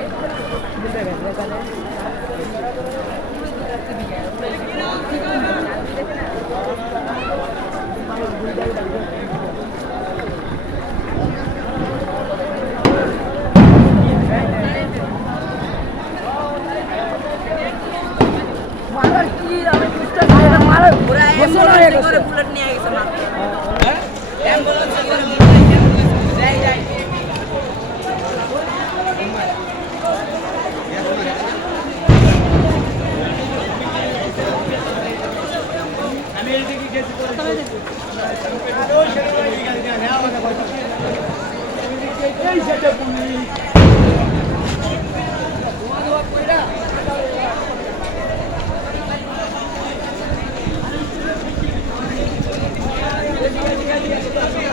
¿Qué te? Gracias.